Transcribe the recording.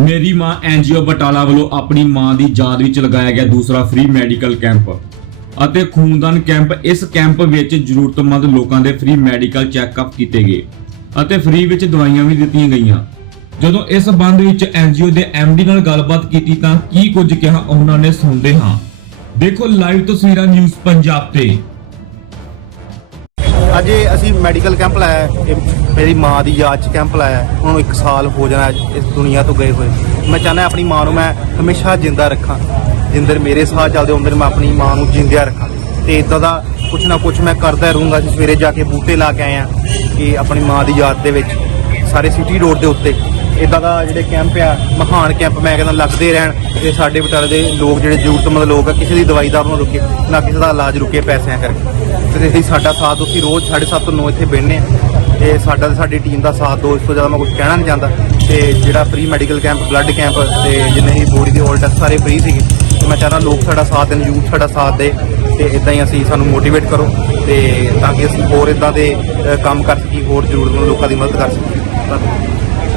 ਮੇਰੀ ਮਾਂ ਐਨਜੀਓ ਬਟਾਲਾ ਵੱਲੋਂ ਆਪਣੀ ਮਾਂ ਦੀ ਯਾਦ ਵਿੱਚ ਲਗਾਇਆ ਗਿਆ ਦੂਸਰਾ ਫ੍ਰੀ ਮੈਡੀਕਲ ਕੈਂਪ ਅਤੇ ਖੂਨਦਾਨ ਕੈਂਪ ਇਸ ਕੈਂਪ ਵਿੱਚ ਜ਼ਰੂਰਤਮੰਦ ਲੋਕਾਂ ਦੇ ਫ੍ਰੀ ਮੈਡੀਕਲ ਚੈੱਕਅਪ ਕੀਤੇ ਗਏ ਅਤੇ ਫ੍ਰੀ ਵਿੱਚ ਦਵਾਈਆਂ ਵੀ ਦਿੱਤੀਆਂ ਗਈਆਂ। ਜਦੋਂ ਇਸ ਸੰਬੰਧ ਵਿੱਚ ਐਨਜੀਓ ਦੇ ਐਮਡੀ ਨਾਲ ਗੱਲਬਾਤ ਕੀਤੀ ਤਾਂ ਕੀ ਕੁਝ ਕਿਹਾ ਉਹਨਾਂ ਨੇ ਸੁਣਦੇ ਹਾਂ। ਦੇਖੋ ਲਾਈਵ ਤਸਵੀਰਾਂ ਨਿਊਜ਼ ਪੰਜਾਬ ਤੇ। ਅੱਜ ਇਹ ਅਸੀਂ ਮੈਡੀਕਲ ਕੈਂਪ ਲਾਇਆ ਹੈ। ਇਹ ਮੇਰੀ ਮਾਂ ਦੀ ਯਾਦ 'ਚ ਕੈਂਪ ਲਾਇਆ ਹੈ। ਉਹਨੂੰ 1 ਸਾਲ ਹੋ ਜਾਣਾ ਹੈ ਇਸ ਦੁਨੀਆ ਤੋਂ ਗਏ ਹੋਏ ਮੈਂ ਚਾਹੁੰਦਾ ਆਪਣੀ ਮਾਂ ਨੂੰ ਮੈਂ ਹਮੇਸ਼ਾ ਜਿੰਦਾ ਰੱਖਾਂ ਜਿੰਦਰ ਮੇਰੇ ਸਾਹ ਚੱਲਦੇ ਹੁੰਦੇ ਮੈਂ ਆਪਣੀ ਮਾਂ ਨੂੰ ਜਿੰਦਿਆ ਰੱਖਾਂ ਤੇ ਇਦਾਂ ਦਾ ਕੁਛ ਨਾ ਕੁਛ ਮੈਂ ਕਰਦਾ ਰਹੂੰਗਾ ਅੱਜ ਸਵੇਰੇ ਜਾ ਕੇ ਬੂਟੇ ਲਾ ਕੇ ਆਇਆ ਕਿ ਆਪਣੀ ਮਾਂ ਦੀ ਯਾਦ ਦੇ ਵਿੱਚ, ਸਾਰੇ ਸਿਟੀ ਰੋਡ ਦੇ ਉੱਤੇ ਇਦਾਂ ਦਾ ਜਿਹੜੇ ਕੈਂਪ ਆ, ਮਹਾਨ ਕੈਂਪ ਮੈਂ ਕਹਿੰਦਾ ਲੱਗਦੇ ਰਹਿਣ ਤੇ ਸਾਡੇ ਬਟਾਲੇ ਦੇ ਲੋਕ ਜਿਹੜੇ ਜ਼ਰੂਰਤਮੰਦ ਲੋਕ ਆ, ਕਿਸੇ ਦੀ ਦਵਾਈ ਦਾ ਨਾ ਰੁਕੇ, ਨਾ ਕਿਸੇ ਦਾ ਇਲਾਜ ਰੁਕੇ ਪੈਸਿਆਂ ਕਰਕੇ। ਤੇ ਇਹ ਸਾਡਾ ਸਾਥ ਤੁਸੀਂ ਰੋਜ਼ 7:30 ਤੋਂ 9 ਇੱਥੇ ਬੈਠਨੇ ਆ। ਤੇ ਸਾਡਾ ਤੇ ਸਾਡੀ ਟੀਮ ਦਾ ਸਾਥ ਦੋ ਇਸ ਤੋਂ ਜ਼ਿਆਦਾ ਮੈਂ ਕੁਝ ਕਹਿਣਾ ਨਹੀਂ ਚਾਹੁੰਦਾ। ਤੇ ਜਿਹੜਾ free medical camp blood camp ਤੇ ਜਿੰਨੇ ਹੀ ਬੋਡੀ ਦੇ ਆਲ ਟੈਸਟ ਸਾਰੇ ਫ੍ਰੀ ਸੀਗੇ। ਤੇ ਮੈਂ ਚਾਹਨਾ ਲੋਕ ਸਾਡਾ ਸਾਥ ਦੇਣ ਯੂਥ ਸਾਡਾ ਸਾਥ ਦੇ। ਤੇ ਇਦਾਂ ਹੀ ਅਸੀਂ ਸਾਨੂੰ ਮੋਟੀਵੇਟ ਕਰੋ ਤੇ ਤਾਂ ਕਿ ਅਸੀਂ ਹੋਰ ਇਦਾਂ ਦੇ ਕੰਮ ਕਰ ਸਕੀਏ, ਹੋਰ ਜ਼ਰੂਰਤਮੰਦ ਲੋਕਾਂ ਦੀ ਮਦਦ ਕਰ ਸਕੀਏ। ਧੰਨਵਾਦ।